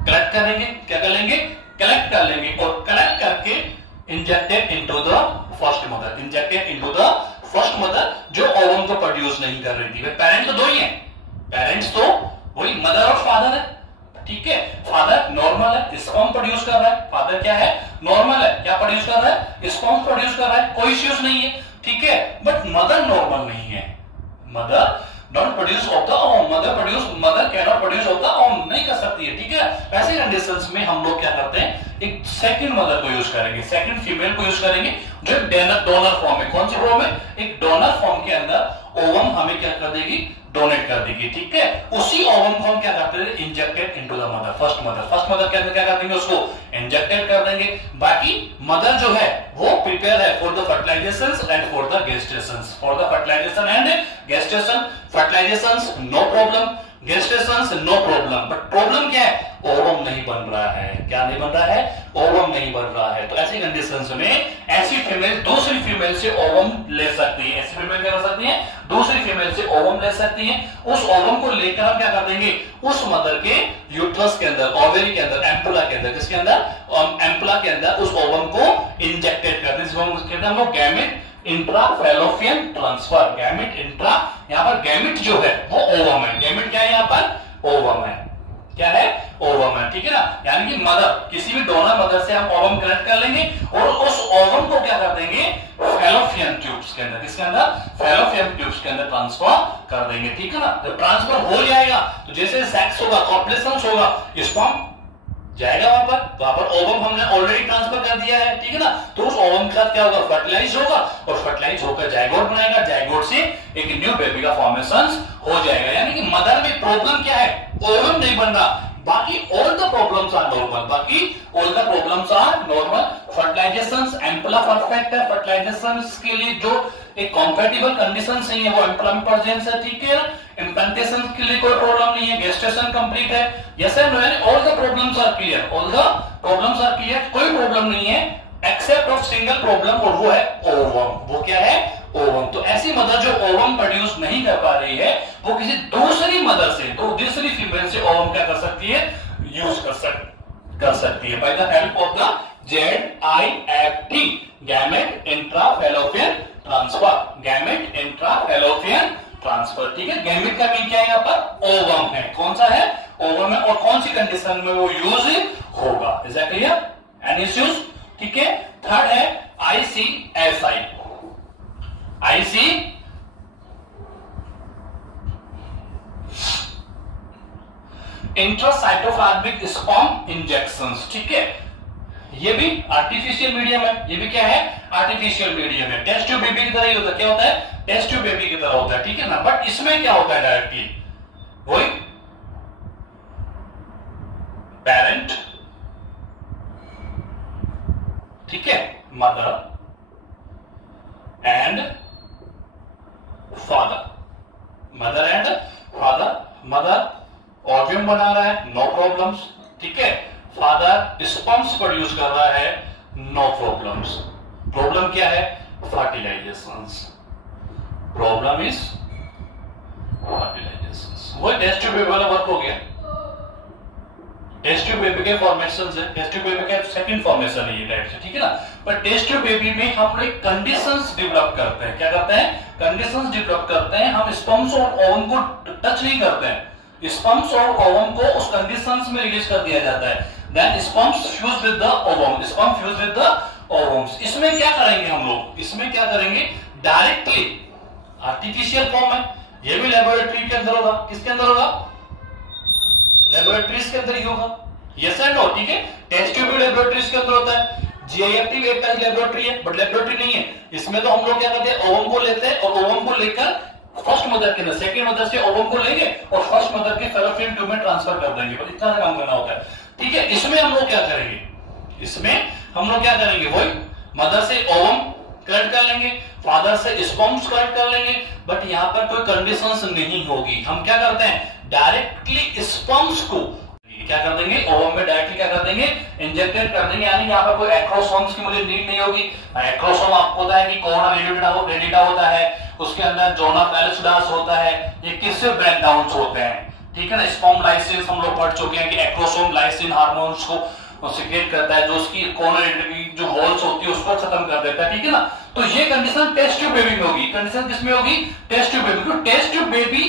कलेक्ट करेंगे। क्या कर लेंगे? कलेक्ट कर लेंगे और कलेक्ट करके injected into the first mother, injected into the first mother जो ओवम को प्रोड्यूस नहीं कर रही थी। पेरेंट तो दो ही हैं, पेरेंट्स तो वही मदर और फादर है। ठीक है, फादर नॉर्मल है, स्पर्म प्रोड्यूस कर रहा है। फादर क्या है? नॉर्मल है, क्या प्रोड्यूस कर रहा है? स्पर्म प्रोड्यूस कर रहा है, कोई इश्यूज नहीं है। ठीक है, बट मदर नॉर्मल नहीं है, mother not produce of the ovum, mother can not produce of the ovum, नहीं कर सकती है। ठीक है, ऐसे कंडीशंस में हम लोग क्या करते हैं? एक सेकंड मदर को यूज करेंगे, सेकंड फीमेल को यूज करेंगे जो डोनर फॉर्म है। कौन सी फॉर्म है? एक डोनर फॉर्म के अंदर ओवम हमें क्या कर देगी? डोनेट कर देगी। ठीक है, उसी ओवम को हम क्या करते हैं? Injected into the mother, first mother के अंदर क्या कर देंगे? उसको इंजेक्टेड कर देंगे। बाकी मदर जो है वो प्रिपेयर है for the fertilizations and for the gestations, for the fertilization and gestation. Fertilizations no problem, gestations no problem, but problem क्या है? ओवम नहीं बन रहा है। क्या नहीं बन रहा है? ओवम नहीं बन रहा है। तो ऐसी कंडीशंस में ऐसी फीमेल दूसरी फीमेल से ओवम ले सकती है। ऐसी फीमेल क्या कर सकती है? दूसरी फीमेल से ओवम ले सकती है। उस ओवम को लेकर हम क्या कर देंगे? उस मदर के यूट्रस के अंदर, ओवरी के अंदर, एम्पुला के अंदर, जिसके अंदर एम्पुला के अंदर उस ओवम को इंजेक्टेड कर देंगे। हम लोग gamete intra fallopian transfer, gamete intra, यहां पर गैमेट जो है वो ओवम है, गैमेट क्या है यहां पर ओवम है, क्या है ओवम है, ठीक है ना, यानी कि मदर, किसी भी डोनर मदर से हम ओवम कलेक्ट कर लेंगे और उस ओवम को क्या कर देंगे फैलोपियन ट्यूब्स के अंदर, इसके अंदर फैलोपियन ट्यूब्स के अंदर ट्रांसफर कर देंगे, ठीक है ना। जब ट्रांसफर हो जाएगा तो जैसे सेक्स होगा, कॉपुलेशन होगा, स्पर्म जाएगा वहां पर ओवम हमने ऑलरेडी ट्रांसफर कर दिया है, ठीक है ना, तो उस ओवम के साथ क्या होगा फर्टिलाइज होगा और फर्टिलाइज होकर जाइगोट बनाएगा, जाइगोट से एक न्यू बेबी का फॉर्मेशन हो जाएगा, यानी कि मदर में प्रॉब्लम क्या है ओवम नहीं बन रहा, बाकी all the problems are normal, बाकी all the problems are normal, fertilization एम्पला परफेक्ट है, फर्टिलाइजेशन के लिए जो एक कंपैटिबल कंडीशंस नहीं है वो एम्पला में प्रेजेंस है, ठीक है, इम्प्लांटेशन के लिए कोई प्रॉब्लम नहीं है, गेस्टेशन कंप्लीट है, yes and no, all the problems are clear, all the problems are clear, कोई प्रॉब्लम नहीं है एक्सेप्ट ऑफ सिंगल प्रॉब्लम और वो है ओवम, वो क्या है ओवम। तो ऐसी मदर जो ओवम प्रोड्यूस नहीं कर पा रही है वो किसी दूसरी मदर से, तो दूसरी फीमेल से ओवम क्या कर सकती है यूज कर सकती है bye the help of the ZIFT, gamete intra fallopian transfer, gamete intra fallopian transfer, ठीक है। गैमेट का मीन क्या है यहाँ पर ओवम है, कौन सा है ओवम है और कौन सी कंडीशन में वो यूज होगा, is that clear, any issues, ठीक है। थर्ड है ICSI, इंट्रासाइटोप्लाज्मिक स्पर्म इंजेक्शंस, ठीक है, ये भी आर्टिफिशियल मीडियम है, ये भी क्या है आर्टिफिशियल मीडियम है, टेस्ट ट्यूब बेबी की तरह ही होता है, क्या होता है टेस्ट ट्यूब बेबी की तरह होता है, ठीक है ना, बट इसमें क्या होता है डायरेक्टली वही पेरेंट, ठीक है, mother and father, mother and father, mother ovum बना रहा है नो प्रॉब्लम्स, ठीक है, फादर स्पर्म्स प्रोड्यूस कर रहा है नो प्रॉब्लम्स, प्रॉब्लम क्या है फर्टिलाइजेशंस, प्रॉब्लम इज फर्टिलाइजेशंस, वो टेस्ट ट्यूब बेबी वाला वर्क हो गया, टेस्ट ट्यूब बेबी के फॉर्मेशंस है, टेस्ट ट्यूब बेबी का सेकंड फॉर्मेशन है ये टाइप से, ठीक है ना, पर टेस्ट ट्यूब बेबी में हम लोग कंडीशंस डेवलप करते हैं, क्या करते हैं कंडीशंस डेवलप करते हैं, हम स्पर्म्स और ओवम को टच नहीं करते हैं, स्पर्म्स और ओवम को उस कंडीशंस में रिलीज कर दिया जाता है, then sperms fuse with the ovum, sperm fuse with the ovums, इसमें क्या करेंगे हम लोग, इसमें क्या करेंगे डायरेक्टली, आर्टिफिशियल फॉर्म है, ये भी लेबोरेटरी के अंदर होगा, किसके अंदर होगा लेबोरेटरीज के अंदर ही होगा, यस एंड नो, ठीक है, टेस्ट ट्यूब भी लेबोरेटरीज के अंदर होता है, GIFT भी एक लेबोरेटरी है बट लेबोरेटरी नहीं है, इसमें तो हम लोग क्या करते हैं ओवम को लेते हैं और ओवम को लेकर फर्स्ट मदर के अंदर सेकंड मदर से ओवम को लेंगे और फर्स्ट मदर के फैलोपियन ट्यूब में ट्रांसफर कर देंगे, बस इतना काम करना होता है, ठीक है। इसमें हम लोग क्या करेंगे, इसमें हम लोग क्या करेंगे वही मदर से ओवम कलेक्ट कर लेंगे, फादर से स्पर्म्स कलेक्ट कर लेंगे, बट यहां पर कोई कंडीशंस नहीं होगी, हम क्या करते हैं डायरेक्टली स्पर्म्स को क्या कर देंगे ओवम में डायरेक्टली क्या कर देंगे इंजेक्टेड कर देंगे, यानी यहाँ पर कोई एक्रोसोम्स की मुझे नीड नहीं होगी, एक्रोसोम आपको पता है कि कोरोना रेडिटा होता है, उसके अंदर जोना पैलिसिडास होता है, ये किससे ब्रेक डाउन होते हैं, ठीक है ना, स्पर्म लाइसिस हम लोग पढ़ चुके हैं कि एक्रोसोम लाइसिन हार्मोन्स को सीक्रेट करता है जो उसकी कोरोना की जो वॉल्स होती है उसको खत्म कर देता है, ठीक है ना, तो ये कंडीशन टेस्ट ट्यूब बेबी में होगी, कंडीशन किसमें होगी टेस्ट ट्यूब बेबी, तो टेस्ट ट्यूब बेबी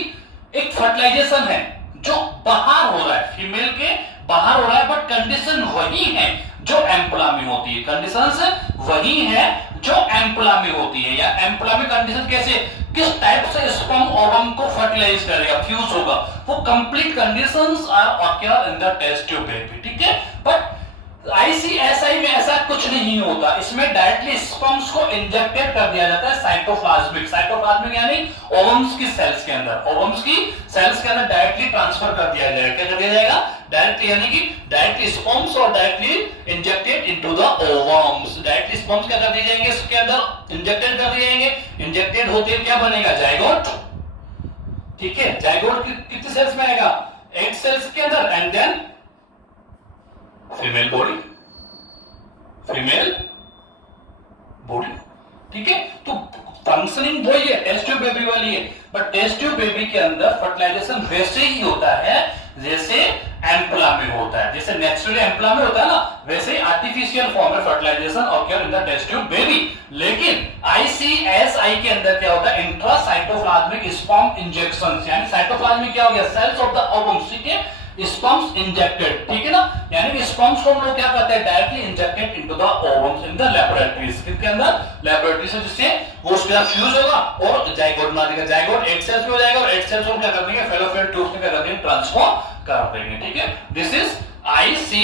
एक फर्टिलाइजेशन है जो बाहर हो रहा है, फीमेल के बाहर हो रहा है, बट कंडीशन वही है जो एम्पुला में होती है, कंडीशंस वही है जो एम्पुला में होती है, या एम्पुला में कंडीशन कैसे किस टाइप से स्पर्म ओवम को फर्टिलाइज करेगा फ्यूज होगा, वो complete conditions are occur in the test tube baby, ठीक है, बट ICSI में ऐसा कुछ नहीं होता, इसमें डायरेक्टली स्पर्म्स को इंजेक्टेड कर दिया जाता है साइटोप्लाज्मिक, साइटोप्लाज्मिक यानी ओवम्स की सेल्स के अंदर, ओवम्स की सेल्स के अंदर डायरेक्टली ट्रांसफर कर दिया जाएगा, क्या कर दिया जाएगा डायरेक्टली, यानी कि डायरेक्टली स्पर्म्स और directly injected into the ovums, directly sperms क्या कर दिए जाएंगे इसके अंदर इंजेक्टेड कर दिए जाएंगे, इंजेक्टेड होते क्या बनेगा जाइगोट, ठीक है, जाइगोट कितने सेल्स में आएगा 8 सेल्स के अंदर, एंड देन फीमेल बॉडी, ठीक है, तो फंक्शनिंग वही है टेस्ट ट्यूब बेबी वाली है, बट टेस्ट ट्यूब बेबी के अंदर फर्टिलाइजेशन वैसे ही होता है जैसे एम्प्ला में होता है। जैसे नेचुरली एम्प्ला में होता है ना, वैसे ही आर्टिफिशियल फॉर्म में fertilisation occur in the test tube baby. लेकिन ICSI के अंदर क्या होता है, इंट्रासाइटोप्लाज्मिक स्पर्म इंजेक्शन, यानी साइटोप्लाज्म में क्या हो गया, सेल्स ऑफ द ओवम, ठीक है, स्पर्म्स इंजेक्टेड, ठीक है ना, यानी कि स्पर्म्स को हम लोग क्या करते हैं, directly injected into the ovums in the laboratories, किसके अंदर, लैबोरेटरी से, जिससे वो उसके साथ फ्यूज होगा और जाइगोट बना देगा, जाइगोट एग सेल्स में हो जाएगा और एग सेल्स को क्या कर देंगे, फैलोपियन ट्यूब्स में क्या कर देंगे, ट्रांसफॉर्म कर देंगे, ठीक है। This is ICSI,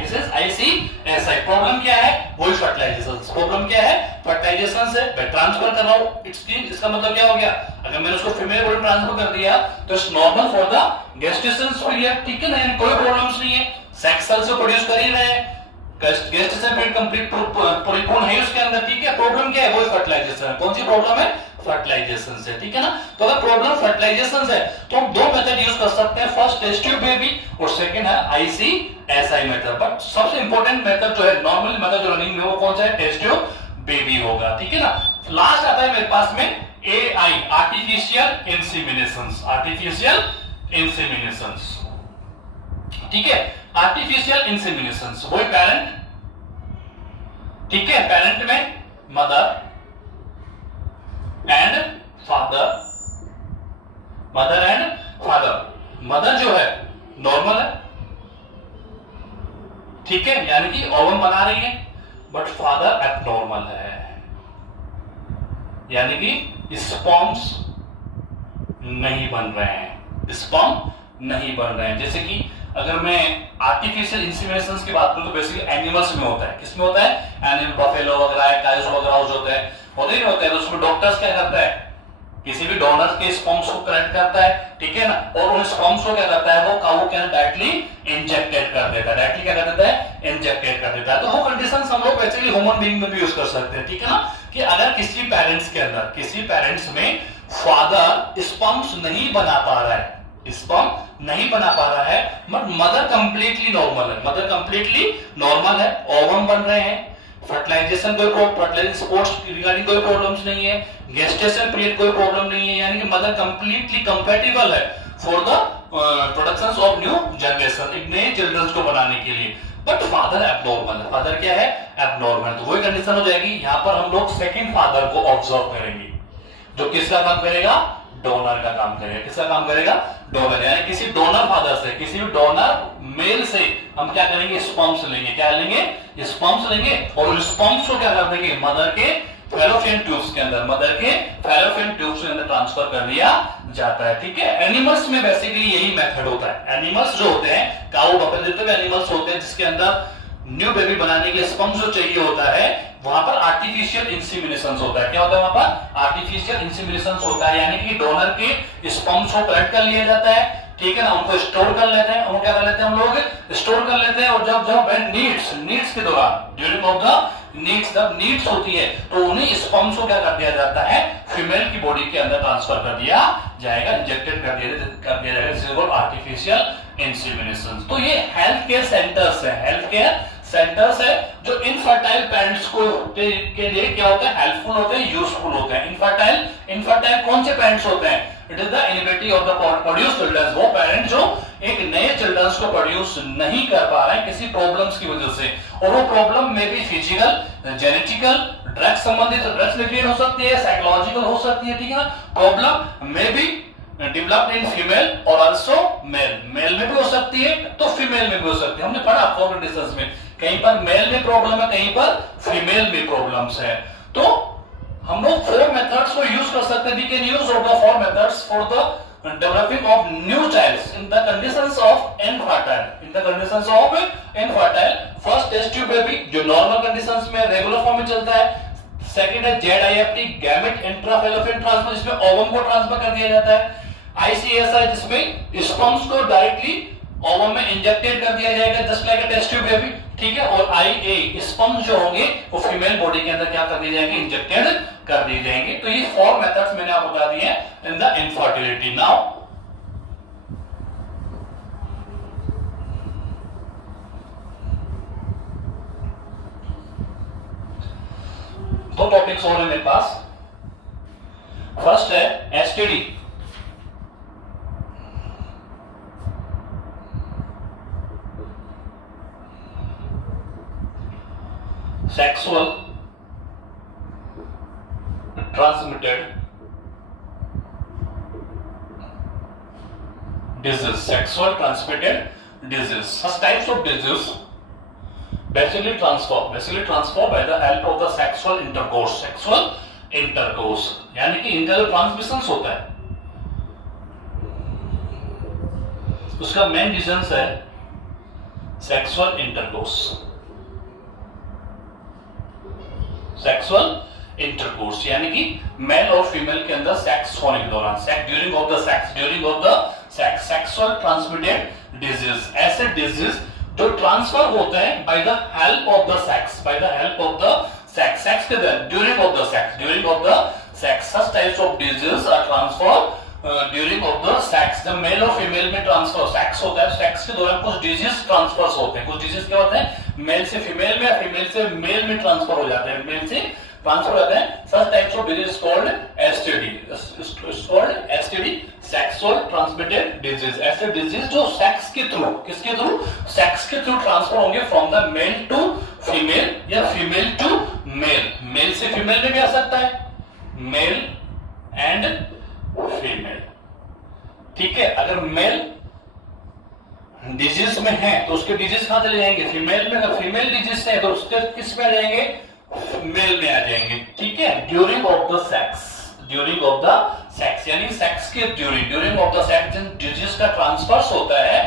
this is ICSI। Problem क्या है, वही फर्टिलाइजेशन। प्रॉब्लम क्या है, फर्टिलाइजेशन से मैं ट्रांसफर कर रहा हूं, इट्स मीन, इसका मतलब क्या हो गया, अगर मैंने उसको फीमेल बॉडी ट्रांसफर कर दिया तो it's normal for the gestation period, ठीक है ना, कोई प्रॉब्लम्स नहीं है, सेक्स सेल से प्रोड्यूस कर ही रहे हैं, गेस्टेशन पीरियड कंप्लीट परिपूर्ण है उसके अंदर, ठीक है। प्रॉब्लम क्या है, वही फर्टिलाइजेशन है। कौन सी प्रॉब्लम है, फर्टिलाइजेशन से, ठीक है ना। तो अगर प्रॉब्लम फर्टिलाइजेशन से, तो हम दो मेथड यूज कर सकते हैं, फर्स्ट टेस्ट ट्यूब बेबी और सेकंड है ICSI मेथड। बट सबसे इंपॉर्टेंट मेथड जो है, नॉर्मल मेथड जो रनिंग में, वो कौन सा है, टेस्ट ट्यूब बेबी होगा, ठीक है ना। लास्ट आता है मेरे पास में AI, आर्टिफिशियल इंसेमिनेशंस, आर्टिफिशियल इंसेमिनेशंस, ठीक है। आर्टिफिशियल इंसेमिनेशंस, वही पेरेंट, ठीक है, पेरेंट में mother and father, mother and father, mother जो है नॉर्मल है, ठीक है, यानी कि ओवम बना रही है, बट फादर एबनॉर्मल है, यानी कि स्पर्म्स नहीं बन रहे हैं, स्पर्म नहीं बन रहे हैं। जैसे कि अगर मैं आर्टिफिशियल इंसेमिनेशंस की बात करूं तो बेसिकली एनिमल्स में होता है, किसमें होता है, एनिमल, बफेलो वगैरह, कायोस वगैरह जो होते हैं, होते ही होते हैं, तो उसमें डॉक्टर्स क्या करता है, किसी भी डोनर के स्पर्म्स को कलेक्ट करता है, ठीक है ना, और उन स्पर्म्स को क्या करता है, वो काऊ के अंदर डायरेक्टली इंजेक्टेड कर देता है, डायरेक्टली क्या कर देता है, इंजेक्टेड कर देता है। तो वो कंडीशंस हम लोग बेसिकली ह्यूमन बीइंग में भी यूज कर सकते हैं, ठीक है ना, कि अगर किसी पेरेंट्स के अंदर, किसी पेरेंट्स में फादर स्पर्म्स नहीं बना पा रहा है, स्पर्म नहीं बना पा रहा है, बट मदर कंप्लीटली नॉर्मल है, मदर कंप्लीटली नॉर्मल है, ओवम बन रहे हैं, फर्टिलाइजेशन कोई फर्टिलाइजेशन पोस्ट रिगार्डिंग कोई प्रॉब्लम्स नहीं है, गेस्टेशन पीरियड कोई प्रॉब्लम नहीं है, यानी कि मदर कंप्लीटली कंपैटिबल है for the production of new generation, एक नए चिल्ड्रंस को बनाने के लिए, बट फादर एबनॉर्मल है। फादर क्या है, एबनॉर्मल, तो वही कंडीशन हो जाएगी। यहां पर हम लोग सेकंड फादर को ऑब्जर्व करेंगे, जो किसका काम करेगा, डोनर का काम करेगा, किसका काम करेगा, डोनर, यानी किसी डोनर फादर से, किसी भी डोनर मेल से हम क्या करेंगे, स्पर्म्स लेंगे, क्या लेंगे, स्पर्म्स लेंगे, और उन स्पर्म्स को क्या कर देंगे, मदर के फैलोपियन ट्यूब्स के अंदर, मदर के फैलोपियन ट्यूब्स के अंदर ट्रांसफर कर दिया जाता है, ठीक है। एनिमल्स में बेसिकली यही मेथड होता है। एनिमल्स जो होते हैं, काऊ, बफेलो, जितने भी एनिमल्स होते हैं जिसके अंदर न्यू बेबी बनाने के लिए स्पर्म्स जो चाहिए होता है, वहां पर आर्टिफिशियल इंसेमिनेशंस होता है। क्या होता है वहां पर, आर्टिफिशियल इंसेमिनेशंस होता है, यानी कि डोनर के स्पर्म्स को कलेक्ट कर लिया जाता है, ठीक है ना, उनको स्टोर कर लेते हैं, उनको क्या कर लेते हैं, हम लोग स्टोर कर लेते हैं, और जब जब नीड्स के दौरान, ड्यूरिंग ऑफ द नीड्स, जब नीड्स होती है, तो उन्हीं स्पर्म्स को क्या कर दिया जाता है, फीमेल की बॉडी के अंदर ट्रांसफर कर दिया जाएगा, इंजेक्टेड कर दिया जाएगा, आर्टिफिशियल इंसेमिनेशन। तो ये हेल्थ केयर सेंटर्स है, हेल्थ केयर सेंटर्स है, जो इनफर्टाइल पेरेंट्स को के लिए क्या होता है, हेल्पफुल होते हैं, यूजफुल होते हैं। इनफर्टाइल कौन से पेरेंट्स होते हैं, it is the inability of the produce children, वो पेरेंट जो एक नए चिल्ड्रन को प्रोड्यूस नहीं कर पा रहे हैं किसी प्रॉब्लम्स की वजह से, और वो प्रॉब्लम में भी फिजिकल, जेनेटिकल, ड्रग्स संबंधित, ड्रग्स रिलेटेड हो सकती है, साइकोलॉजिकल हो सकती है, ठीक है ना। प्रॉब्लम में भी डेवलप्ड इन फीमेल और आल्सो मेल, मेल में भी हो सकती है तो फीमेल में भी हो सकती है। हमने पढ़ा फोर कंडीशंस में, कहीं पर मेल में प्रॉब्लम है, कहीं पर फीमेल में प्रॉब्लम्स है। तो हम लोग फोर मेथड्स को यूज कर सकते हैं, we can use of the four methods for the developing of new child in the conditions of infertile, in the conditions of infertile. First test tube baby जो नॉर्मल कंडीशंस में रेगुलर फॉर्म में चलता है, सेकंड है ZIFT, गैमेट इंट्राफैलोपियन ट्रांसफर, जिसमें ओवम को ट्रांसफर कर दिया जाता है, ICSI जिसमें स्पर्म्स को डायरेक्टली ओवम में इंजेक्टेड कर दिया जाएगा, just like a test tube baby, ठीक है, और IA स्पर्म्स जो होंगे वो फीमेल बॉडी के अंदर क्या कर दिए जाएंगे, इंजेक्टेड कर दिए जाएंगे। तो ये फोर मेथड्स मैंने आपको बता दिए हैं इन द इनफर्टिलिटी। नाउ दो टॉपिक्स और हैं मेरे पास। फर्स्ट है STD, sexual transmitted disease. Sexual transmitted disease. Such types of disease basically transfer by the help of the sexual intercourse. Sexual intercourse यानी कि इनका जो ट्रांसमिशन होता है उसका मेन रीजन है सेक्सुअल इंटरकोर्स. सेक्सुअल इंटरकोर्स यानी कि मेल और फीमेल के अंदर सेक्स होने के दौरान, during of the sex, sexual transmitted disease. ऐसे डिजीज जो ट्रांसफर होते हैं by the help of the sex, sex के दौरान, during of the sex. Such types of disease are transfer during of the sex. जब मेल और फीमेल में ट्रांसफर सेक्स होता है, सेक्स के दौरान कुछ डिजीज ट्रांसफर्स होते हैं. कुछ डिजीज क्या होते हैं, मेल से फीमेल में, फीमेल से मेल में ट्रांसफर हो जाते हैं, मेल से ट्रांसफर हो जाते हैं. Such types of disease called STD, sexual transmitted disease. ऐसे डिजीज जो सेक्स के थ्रू, किसके थ्रू, सेक्स के थ्रू ट्रांसफर होंगे from the male to female या फीमेल टू मेल. मेल से फीमेल में भी आ सकता है, मेल एंड फीमेल. ठीक है, अगर मेल डिजीज में है तो उसके डिजीज कहां चले जाएंगे, फीमेल में. अगर फीमेल डिजीज है तो उसके किस में आ जाएंगे, मेल में आ जाएंगे. ठीक है, ड्यूरिंग ऑफ द सेक्स यानी सेक्स के ड्यूरिंग ऑफ द सेक्स जिन डिजीज का ट्रांसफर्स होता है,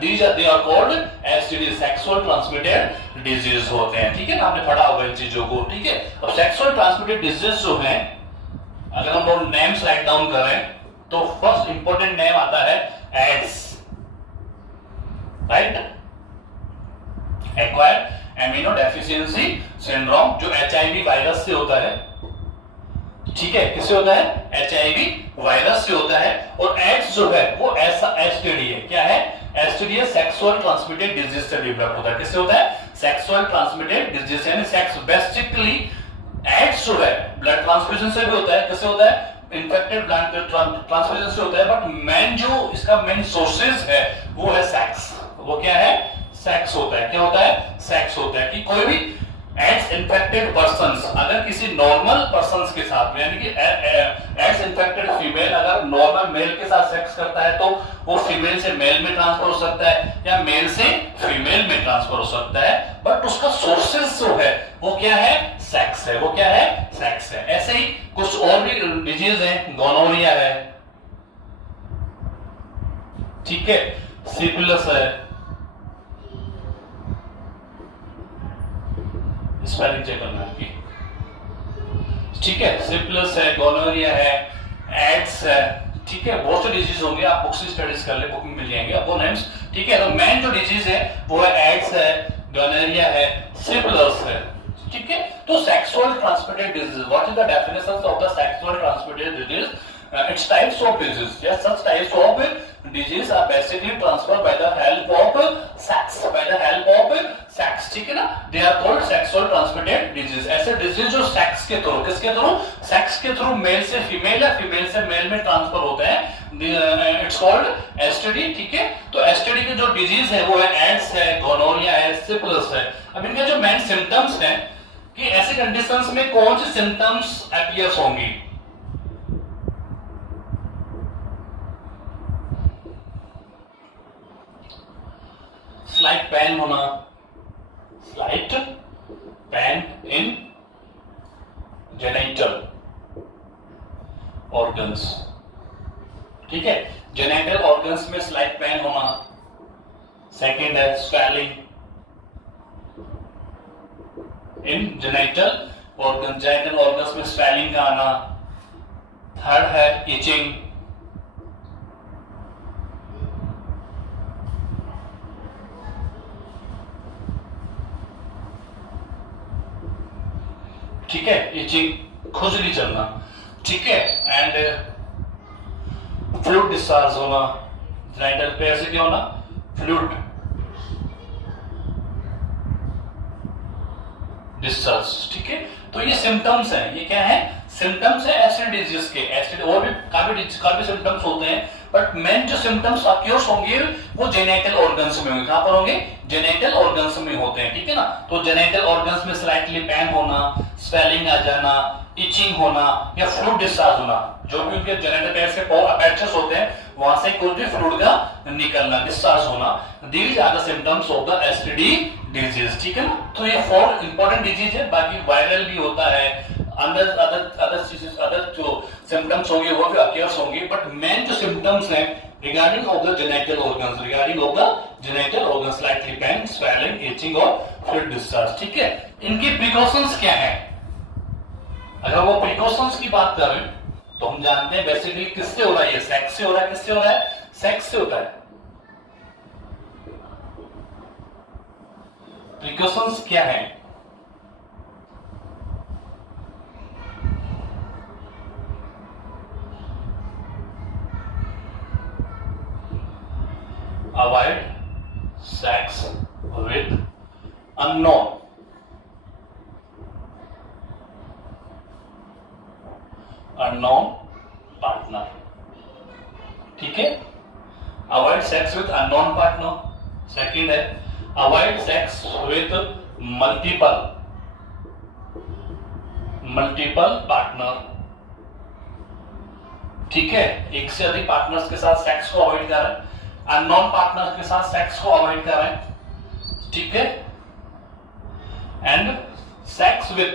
they are called STD, sexual transmitted disease होते हैं. ठीक है ना, आपने पढ़ा होगा इन चीजों को. ठीक है, अब सेक्सुअल ट्रांसमिटेड डिजीज जो है, अगर हम लोग नेम्स राइट डाउन करें तो फर्स्ट इंपॉर्टेंट नेम आता है AIDS, right, acquired amino deficiency syndrome, जो एचआईवी वायरस से होता है. ठीक है, किससे होता है, एचआईवी वायरस से होता है. और एड्स जो है वो ऐसा एसटीडी है. क्या है, एसटीडी है, सेक्सुअल ट्रांसमिटेड डिजीज से डेवलप होता है. किससे होता है, सेक्सुअल ट्रांसमिटेड डिजीज यानी सेक्स. बेसिकली एड्स जो है ब्लड ट्रांसफ्यूजन से भी होता है. किससे होता है, इन्फेक्टेड ब्लड ट्रांसफ्यूजन से होता है. बट मेन जो इसका मेन सोर्सेज है वो है सेक्स. वो क्या है, सेक्स होता है. क्या होता है, सेक्स होता है. कि कोई भी एड्स इन्फेक्टेड पर्सन्स अगर किसी नॉर्मल पर्सन्स के साथ में, यानी कि एड्स इन्फेक्टेड फीमेल अगर नॉर्मल मेल के साथ सेक्स करता है तो वो फीमेल से मेल में ट्रांसफर हो सकता है या मेल से फीमेल में ट्रांसफर हो सकता है. बट उसका सोर्सेज जो है वो क्या है, सेक्स है. वो क्या है, सेक्स है. ऐसे ही कुछ और भी डिजीज है, गोनोरिया है, ठीक है, सिफिलिस है, स्पेलिंग चेक करना आपकी. ठीक है, सिफिलिस है, गोनोरिया है, एड्स है. ठीक है, बहुत से डिजीज होंगे, आप बुक्स स्टडीज कर ले, बुक में मिल जाएंगे आपको नेम्स. ठीक है, तो मेन जो डिजीज है वो है एड्स है, गोनोरिया है, सिफिलिस है. ठीक है, तो sexual transmitted disease, what is the definition of the sexual transmitted disease? Its types of disease. Yes, such types of disease are basically transferred by the help of sex. ठीक है ना, they are called sexual transmitted disease. ऐसे डिजीज जो सेक्स के थ्रू, किसके थ्रू, सेक्स के थ्रू मेल से फीमेल या फीमेल से मेल में ट्रांसफर होते हैं. It's called STD. ठीक है, तो एसटीडी के जो डिजीज है वो है एड्स है, गोनोरिया है, सिफिलिस है. अब इनके जो मेन सिम्टम्स हैं कि ऐसे कंडीशंस में कौन से सिम्टम्स अपीयर्स होंगी. स्लाइट पेन होना, slight pain in genital organs. ठीक है, जेनिटल ऑर्गन्स में स्लाइट पेन होना. सेकेंड है स्वेलिंग इन जेनिटल ऑर्गन्स में स्वेलिंग का आना. थर्ड है इचिंग. ठीक है, इचिंग, खुजली चलना. ठीक है, एंड फ्लूइड डिस्चार्ज होना. जेनिटल पे ऐसे क्या होना, फ्लूइड डिस्चार्ज. ठीक है, तो ये सिम्टम्स हैं. ये क्या है, सिम्टम्स है एसटीडी डिजीज के, एसटीडी और भी काफी सिम्टम्स होते हैं, बट मेन जो सिम्टम्स अक्योर्स होंगे वो जेनेटल ऑर्गन्स में होंगे। कहां पर होंगे? जेनेटल ऑर्गन्स में होते हैं, ठीक है ना। तो जेनेटल ऑर्गन्स में स्लाइटली पेन होना, स्वेलिंग आ जाना, इचिंग होना या फ्लूइड डिस्चार्ज होना, जो भी उनके जेनेटल पैच से अपेचस होते हैं वहां से कोई भी फ्लूइड का निकलना, डिस्चार्ज होना, these are the symptoms of the STD disease, ठीक है ना। तो ये 4 इंपॉर्टेंट डिजीज है, बाकी वायरल भी होता है, अदर जो सिम्टम्स होंगे वो भी अक्योर्स होंगे, बट मेन जो सिम्टम्स हैं regarding of the genital organs likely pain, swelling, itching और फ्लूइड डिस्चार्ज, ठीक है। इनकी प्रिकॉशंस क्या है? अगर वो प्रिकॉशंस की बात करें तो हम जानते हैं बेसिकली किससे हो रहा है, सेक्स से हो रहा है। किससे हो रहा है? सेक्स से होता है। प्रिकॉशंस क्या है? Avoid sex with unknown partner, ठीक है। Avoid sex with unknown partner. Second है avoid sex with multiple partner, ठीक है। एक से अधिक पार्टनर्स के साथ सेक्स को अवॉइड कर रहे हैं, अननोन पार्टनर्स के साथ सेक्स को अवॉइड कर रहे हैं, ठीक है। And sex with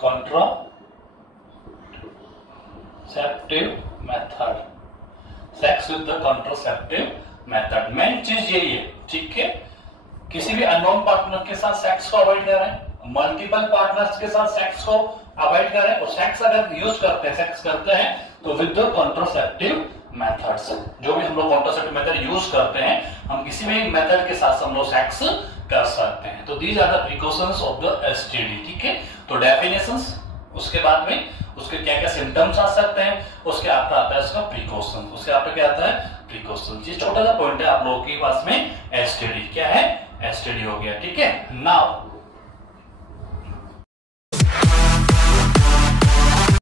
contraceptive method, sex with the contraceptive method. Main चीज यही है, ठीक है। किसी भी अननोन पार्टनर के साथ सेक्स को अवॉइड कर रहे हैं, मल्टीपल पार्टनर्स के साथ सेक्स को अवॉइड कर रहे हैं, और सेक्स अगर यूज करते हैं तो विद द कॉन्ट्रासेप्टिव मेथड्स। जो भी हम लोग कॉन्ट्रासेप्टिव मेथड यूज करते हैं, हम किसी भी मेथड के साथ हम लोग सेक्स कर सकते हैं। तो these are the precautions of the STD, ठीक है। तो डेफिनेशंस, उसके बाद में उसके क्या क्या सिम्टम्स आ सकते हैं, उसके आफ्टर आता है उसका प्रिकॉशन, उसके आफ्टर क्या आता है? प्रिकॉशन। ये छोटा सा पॉइंट है आप लोगों के पास में। एसटीडी क्या है? एसटीडी हो गया, ठीक है। नाउ